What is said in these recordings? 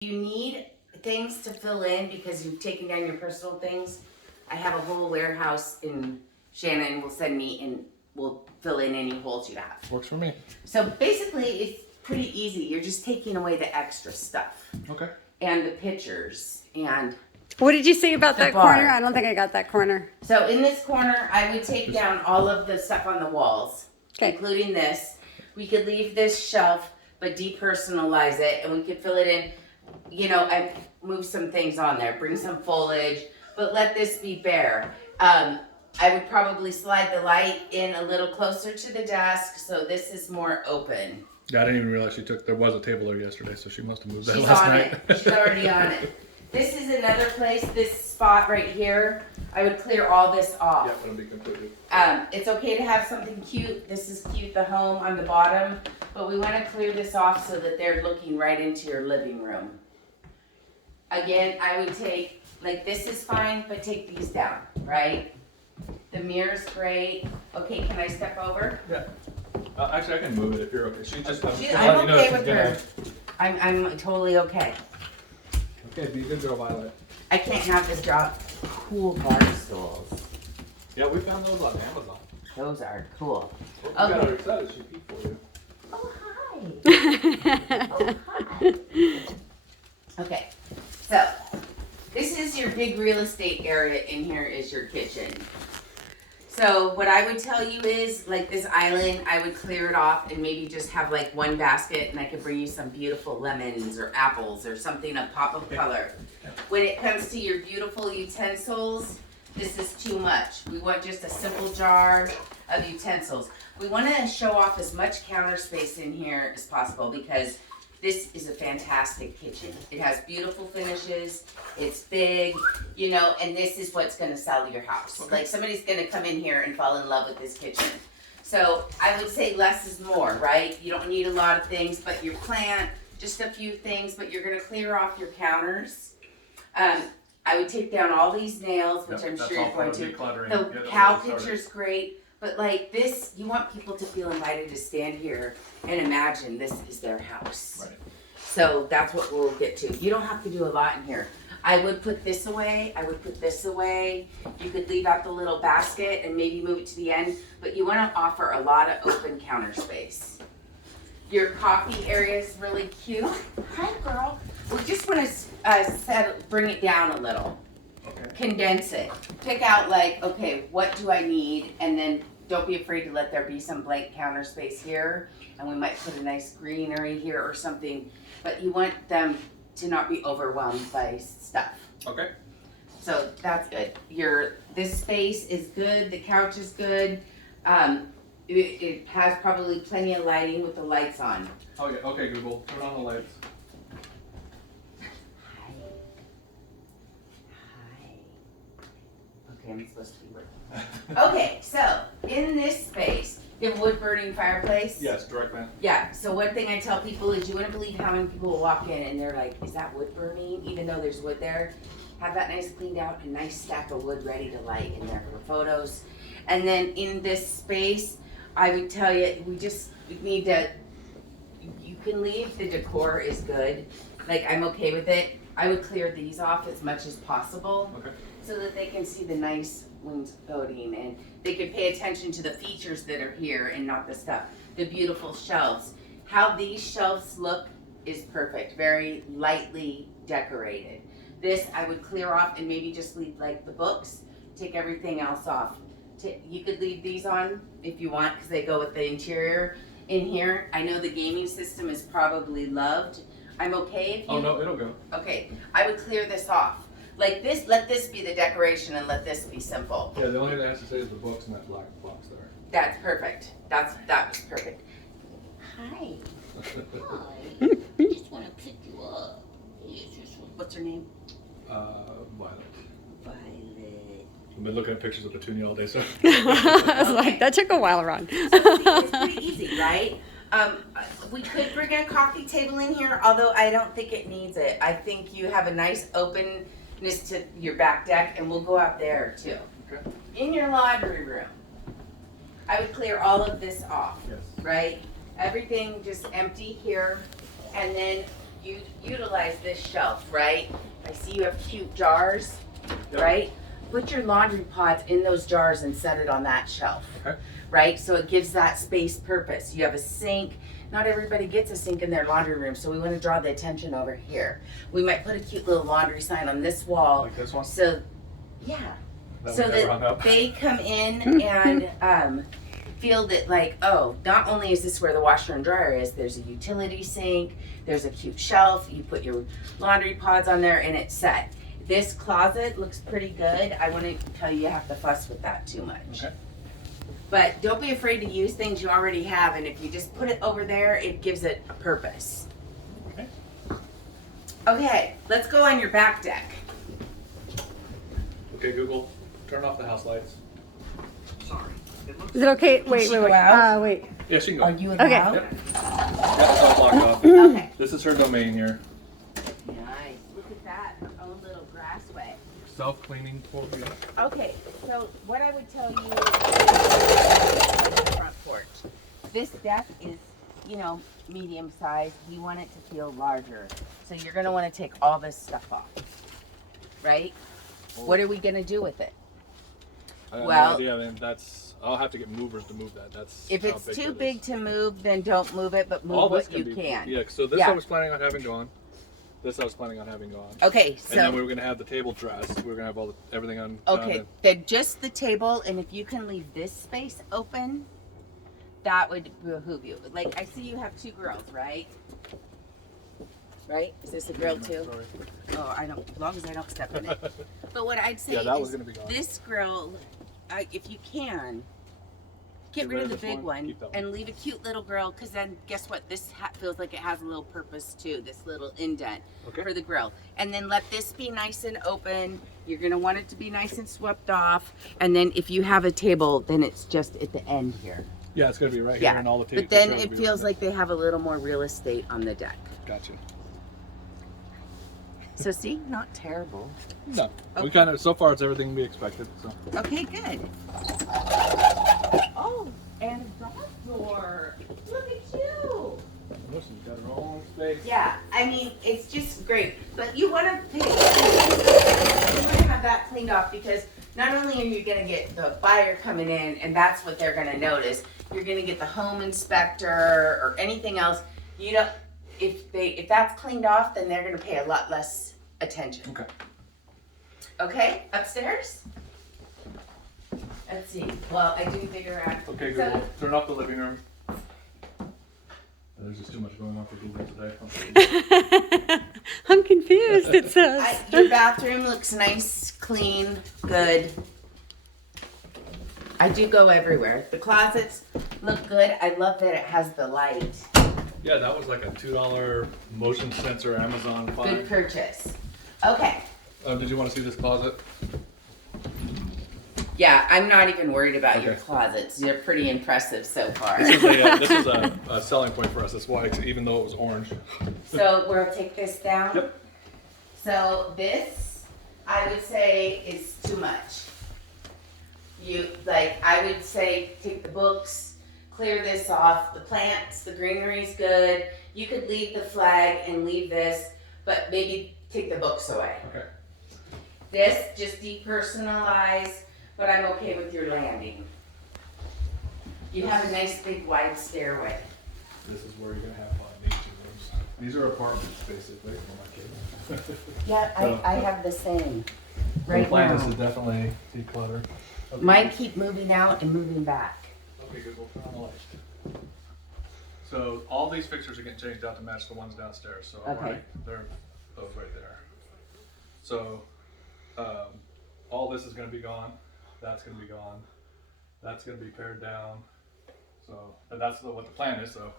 You need things to fill in because you've taken down your personal things. I have a whole warehouse and Shannon will send me and will fill in any holes you have. Works for me. So basically it's pretty easy. You're just taking away the extra stuff. Okay. And the pictures and What did you say about that bar. corner? I don't think I got that corner. so in this corner I would take down all of the stuff on the walls, Okay. including this. We could leave this shelf but depersonalize it and we could fill it in. You know, I move some things on there, bring some foliage, but let this be bare. I would probably slide the light in a little closer to the desk so this is more open. Yeah, I didn't even realize there was a table there yesterday, so she must have moved that She's last on night. it. She's already on it. This is another place, this spot right here, I would clear all this off. Yeah, it'll be completely. It's okay to have something cute. This is cute, the home on the bottom, but we want to clear this off so that they're looking right into your living room. Again, I would take, like this is fine, but take these down, right? The mirror's great. Okay, can I step over? Yeah. Actually, I can move it if you're okay. She just. I'm okay with her. I'm totally okay. Okay, be a good girl, Violet. I can't have this drop. Cool bar stools. Yeah, we found those on Amazon. Those are cool. We got her excited. She peed for you. Oh, hi. Oh, hi. Okay, so this is your big real estate area. In here is your kitchen. So what I would tell you is, like this island, I would clear it off and maybe just have like one basket and I could bring you some beautiful lemons or apples or something, a pop of color. When it comes to your beautiful utensils, this is too much. We want just a simple jar of utensils. We want to show off as much counter space in here as possible because this is a fantastic kitchen. It has beautiful finishes, it's big, you know, and this is what's gonna sell your house. Okay. Like somebody's gonna come in here and fall in love with this kitchen. So I would say less is more, right? You don't need a lot of things, but your plant, just a few things, but you're gonna clear off your counters. I would take down all these nails, which I'm sure you're going to. The cow picture's great. But like this, you want people to feel invited to stand here and imagine this is their house. Right. So that's what we'll get to. You don't have to do a lot in here. I would put this away. I would put this away. You could leave out the little basket and maybe move it to the end. But you want to offer a lot of open counter space. Your coffee area is really cute. Hi, girl. We just want to bring it down a little. Okay. Condense it. Pick out like, okay, what do I need? And then don't be afraid to let there be some blank counter space here. And we might put a nice greenery here or something. But you want them to not be overwhelmed by stuff. Okay. So that's good. This space is good. The couch is good. It has probably plenty of lighting with the lights on. Okay, okay, Google, turn on the lights. Hi. Okay, I'm supposed to be working. Okay, so in this space, you have a wood burning fireplace. Yes, direct man. Yeah, so one thing I tell people is you wouldn't believe how many people will walk in and they're like, is that wood burning? Even though there's wood there. Have that nice cleaned out, a nice stack of wood ready to light in there for photos. And then in this space, I would tell you, we need to, you can leave, the decor is good. Like, I'm okay with it. I would clear these off as much as possible. Okay. So that they can see the nice wainscoting and they can pay attention to the features that are here and not the stuff. The beautiful shelves. How these shelves look is perfect. Very lightly decorated. This I would clear off and maybe just leave like the books. Take everything else off. You could leave these on if you want because they go with the interior in here. I know the gaming system is probably loved. I'm okay if you... Oh no, it'll go. Okay, I would clear this off. Like this, let this be the decoration and let this be simple. Yeah, the only thing that has to say is the books and that black box there. That's perfect. That was perfect. Hi. Hi. I just want to pick you up. What's her name? Violet. Violet. I've been looking at pictures of Petunia all day, so. I was like, that took a while, Ron. So see, it's pretty easy, right? We could bring a coffee table in here, although I don't think it needs it. I think you have a nice openness to your back deck, and we'll go out there too. Okay. In your laundry room, I would clear all of this off, Yes. right? Everything just empty here, and then utilize this shelf, right? I see you have cute jars, Yep. right? Put your laundry pods in those jars and set it on that shelf, Okay. right? So it gives that space purpose. You have a sink. Not everybody gets a sink in their laundry room, so we want to draw the attention over here. We might put a cute little laundry sign on this wall. Like this one? So, yeah. That So one never hung that up. they come in and feel that like, oh, not only is this where the washer and dryer is, there's a utility sink, there's a cute shelf, you put your laundry pods on there and it's set. This closet looks pretty good. I wouldn't tell you have to fuss with that too much. Okay. But don't be afraid to use things you already have, and if you just put it over there, it gives it a purpose. Okay. Okay, let's go on your back deck. Okay, Google, turn off the house lights. Is it okay? Wait, she wait, go wait. out? Wait. Yeah, she can go. Are you Okay. allowed? Yep. Yeah, it's all blocked off. Okay. This is her domain here. Nice. Look at that. Her own little grassway. Self-cleaning pool. Okay, so what I would tell you is the front porch. This deck is, you know, medium size. We want it to feel larger. So you're going to want to take all this stuff off. Right? What are we going to do with it? I have Well- no idea. I mean, I'll have to get movers to move that. That's If how it's too that big is. to move, then don't move it, but move All this what you be, can. Yeah, so this Yeah. I was planning on having gone. This I was planning on having gone. Okay, And then we so were gonna have the table dressed. We were gonna have everything on. okay, then just the table, and if you can leave this space open, that would behoove you. Like I see you have two girls, right? Right? Is this a girl too? Sorry. Oh, I don't. As long as I don't step in it. But what I'd say Yeah, that is was gonna be gone. this girl, if you can, get rid of the this big one keep that one. and leave a cute little girl. Because then, guess what? This feels like it has a little purpose too. This little indent Okay. for the grill, and then let this be nice and open. You're gonna want it to be nice and swept off. And then, if you have a table, then it's just at the end here. Yeah, it's gonna be right Yeah, here, and all the tables. but then are gonna it be feels right like they have a little more real estate on the deck. there. Gotcha. So see, not terrible. No, we Okay. kind of so far it's everything we expected. So Okay, good. Oh, and a dog door. Look at you. listen, you got her own space. Yeah, I mean, it's just great. But you want to have that cleaned off because not only are you going to get the buyer coming in and that's what they're going to notice, you're going to get the home inspector or anything else. You don't. If that's cleaned off, then they're going to pay a lot less attention. Okay. Okay, upstairs? Let's see. Well, I do figure out. Okay, So- Google, turn off the living room. There's just too much going on for Google today. I'm confused. It says. Your bathroom looks nice, clean, good. I do go everywhere. The closets look good. I love that it has the light. Yeah, that was like a $2 motion sensor Amazon Good find. purchase. Okay. Did you want to see this closet? Yeah, I'm not even worried about your Okay. closets. They're pretty impressive so far. This is a selling point for us. That's why, even though it was orange. So we'll take this down. Yep. So this, I would say, is too much. I would say take the books, clear this off. The plants, the greenery's good. You could leave the flag and leave this, but maybe take the books away. Okay. This, just depersonalize, but I'm okay with your landing. You have a nice big wide stairway. This is where you're gonna have these 2 rooms. These are apartments, basically, for my kids. Yeah, So- I have the same The right plan is now. to definitely declutter. Okay. Mine keep moving out and moving back. Okay, good. We'll turn on the light. So all these fixtures are getting changed out to match the ones downstairs. So Okay. they're those right there. So all this is going to be gone. That's going to be gone. That's going to be pared down. So and that's what the plan is. So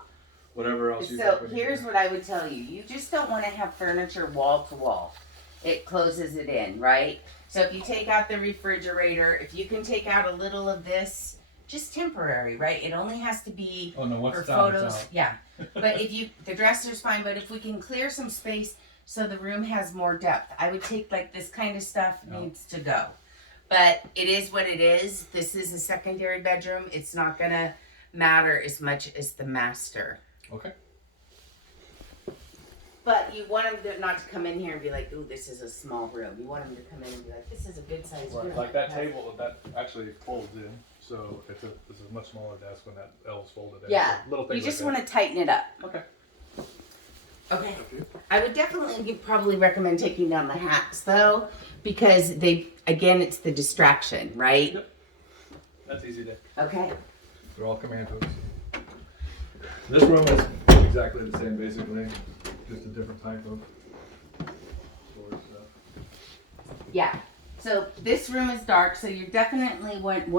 whatever else you. So think we here's need. what I would tell you. You just don't want to have furniture wall to wall. It closes it in, right? So if you take out the refrigerator, if you can take out a little of this, just temporary, right? It only has to be Oh no! for What's down? photos. It's out. Yeah. But the dresser's fine, but if we can clear some space so the room has more depth, I would take like this kind of stuff Yeah. needs to go. But it is what it is. This is a secondary bedroom. It's not gonna matter as much as the master. Okay. But you want them to, not to come in here and be like, ooh, this is a small room. You want them to come in and be like, this is a good sized room. Like that table, that actually folds in, so it's a much smaller desk when that L's folded in. Yeah, So little you things just like want to tighten it up. that. Okay. Okay. I would definitely probably recommend taking down the hats though, because it's the distraction, right? Yep. That's easy to. Okay. They're all command hooks. This room is exactly the same, basically, just a different type of storage stuff. Yeah. So this room is dark, so you definitely want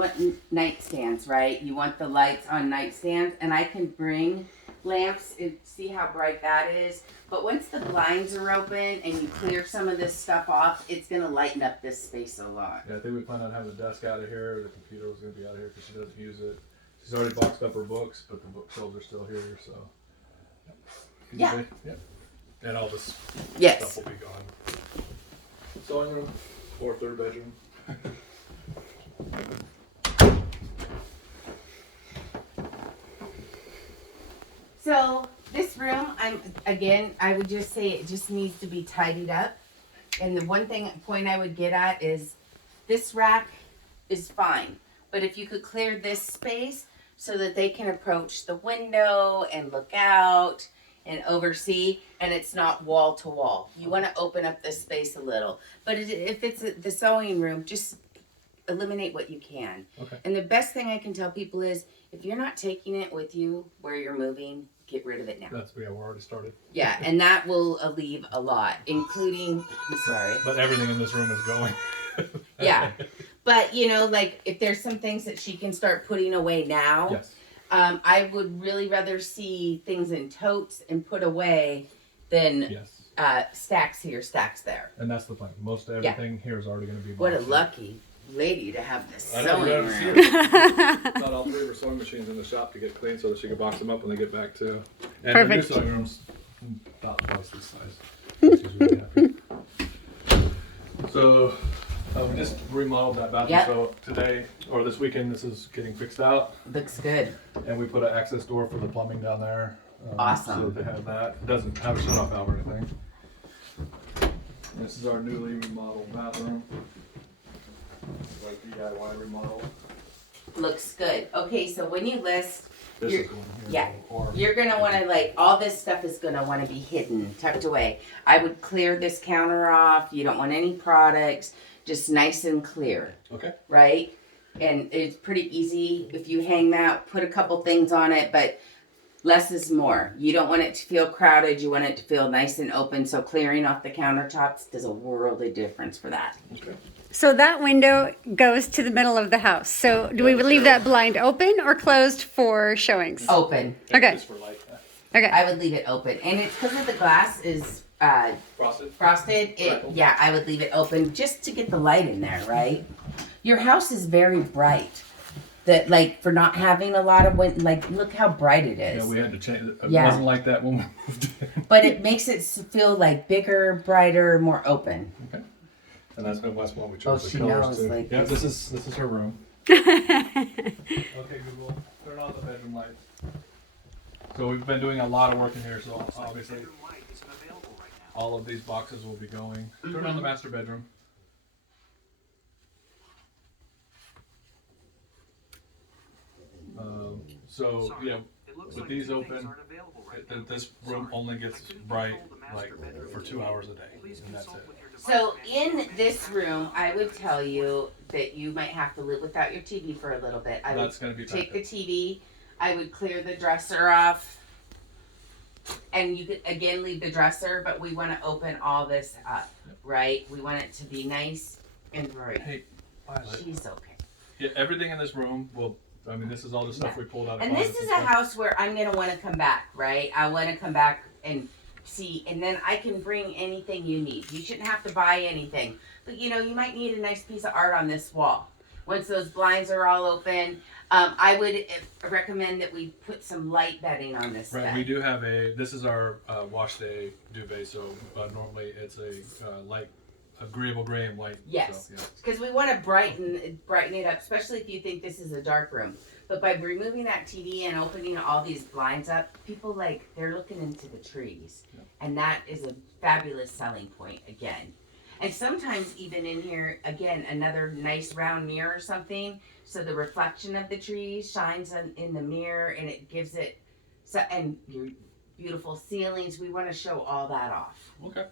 nightstands, right? You want the lights on nightstands, and I can bring lamps and see how bright that is. But once the blinds are open and you clear some of this stuff off, it's gonna lighten up this space a lot. Yeah, I think we plan on having the desk out of here. The computer was going to be out of here because she doesn't use it. She's already boxed up her books, but the bookshelves are still here, so. Yeah. Yep. And all this Yes. stuff will be gone. Sewing room or third bedroom. So this room, I would just say it just needs to be tidied up. And the point I would get at is this rack is fine, but if you could clear this space so that they can approach the window and look out and oversee, and it's not wall to wall. You want to open up this space a little, but if it's the sewing room, just eliminate what you can. Okay. And the best thing I can tell people is if you're not taking it with you where you're moving, get rid of it now. We're already started. Yeah, and that will alleviate a lot, including, I'm sorry. But everything in this room is going. Yeah, but like if there's some things that she can start putting away now, Yes. I would really rather see things in totes and put away than Yes. stacks here, stacks there. And that's the plan. Most everything here is already going to be. What a boxed up. lucky lady to have this I know, sewing you room. haven't seen it. Not all three of her sewing machines in the shop to get clean so that she can box them up when they get back too. And Perfect. the new sewing room's about twice this size. She's really happy. So we just remodeled that bathroom. Yep. So today or this weekend, this is getting fixed out, Looks good. and we put an access door for the plumbing down there. Awesome. So they have that. It doesn't have a shut-off valve or anything. This is our newly remodeled bathroom. Like DIY remodel. Looks good. Okay, so when you list, This You're- is going here. yeah. Or- you're gonna want to all this stuff is gonna want to be hidden, tucked away. I would clear this counter off. You don't want any products, just nice and clear, Okay. right? And it's pretty easy if you hang that, put a couple things on it, but less is more. You don't want it to feel crowded. You want it to feel nice and open. So clearing off the countertops does a world of difference for that. Okay. So that window goes to the middle of the house. So do we leave that blind open or closed for showings? Open. Okay. Just for light. Okay. I would leave it open, and it's because of the glass is Frosted. frosted. Crackle. Yeah, I would leave it open just to get the light in there, right? Your house is very bright. That for not having a lot of wind, look how bright it is. Yeah, we had to change it. It Yeah. wasn't like that when we moved in. But it makes it feel bigger, brighter, more open. Okay. And that's when we chose the she colors knows, too. like, Yeah, this- this is her room. Okay, Google, turn on the bedroom light. So we've been doing a lot of work in here, so obviously all of these boxes will be going. Turn on the master bedroom. So with these open, this room only gets bright for 2 hours a day, and that's it. So in this room, I would tell you that you might have to live without your TV for a little bit. I would That's gonna be take the perfect. TV. I would clear the dresser off. And you could again leave the dresser, but we want to open all this up, right? We want it to be nice and bright. Hey, Violet. She's okay. Yeah, everything in this room this is all the stuff we pulled out of And this closets is and a stuff. house where I'm gonna want to come back, right? I want to come back and see, and then I can bring anything you need. You shouldn't have to buy anything, but you might need a nice piece of art on this wall. Once those blinds are all open, I would recommend that we put some light bedding on this Right, bed. we do have this is our wash day duvet, so normally it's a light agreeable gray and white. Yes, So, yeah. because we want to brighten it up, especially if you think this is a dark room. But by removing that TV and opening all these blinds up, people they're looking into the trees, Yeah. and that is a fabulous selling point again. And sometimes even in here, again, another nice round mirror or something, so the reflection of the trees shines in the mirror, and it gives it. So and your beautiful ceilings, we want to show all that off. Okay.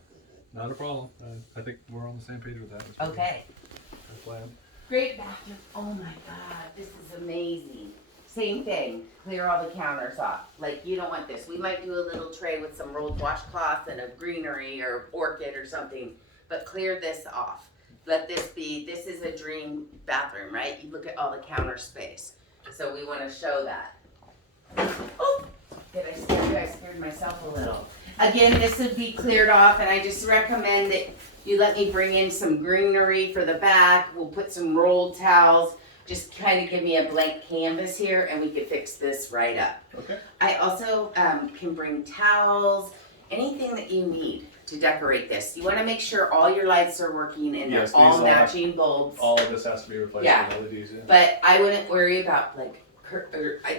Not a problem. I think we're on the same page with that. That's Okay. our plan. Great bathroom. Oh my god, this is amazing. Same thing. Clear all the counters off. Like, you don't want this. We might do a little tray with some rolled washcloth and a greenery or orchid or something, but clear this off. Let this be, this is a dream bathroom, right? You look at all the counter space. So we want to show that. Oh, did I scare you? I scared myself a little. Again, this would be cleared off, and I just recommend that you let me bring in some greenery for the back. We'll put some rolled towels. Just kind of give me a blank canvas here, and we can fix this right up. Okay. I also can bring towels, anything that you need to decorate this. You want to make sure all your lights are working and Yes, they're all these all have- matching bulbs. All of this has to be replaced Yeah. with LEDs. Yeah. But I wouldn't worry about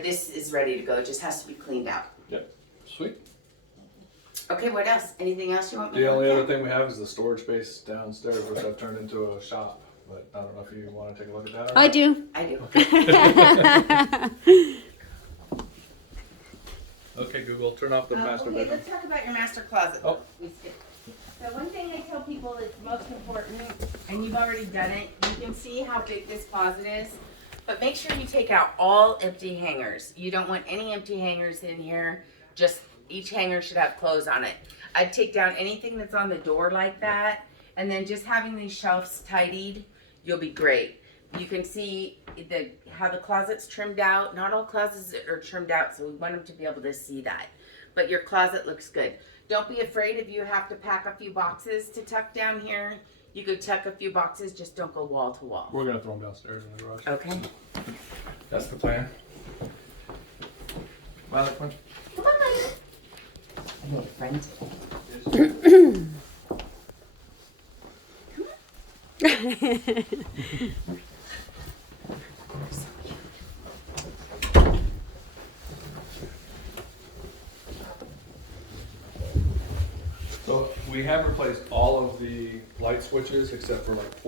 this is ready to go. It just has to be cleaned out. Yep. Sweet. Okay, what else? Anything else you want me The to only look other at? thing we have is the storage space downstairs, which I've turned into a shop. But I don't know if you want to take a look at that. Or I not. do. I do. Okay, Google, turn off the master Okay, bedroom. let's talk about your master closet. Oh. We skipped. So one thing I tell people is most important, and you've already done it, you can see how big this closet is, but make sure you take out all empty hangers. You don't want any empty hangers in here, just each hanger should have clothes on it. I'd take down anything that's on the door like that, and then just having these shelves tidied, you'll be great. You can see how the closet's trimmed out. Not all closets are trimmed out, so we want them to be able to see that. But your closet looks good. Don't be afraid if you have to pack a few boxes to tuck down here. You could tuck a few boxes, just don't go wall to wall. We're gonna throw them downstairs in the garage. Okay. That's the plan. Miley, come on. Come on, Miley. I need a friend today. So we have replaced all of the light switches except for like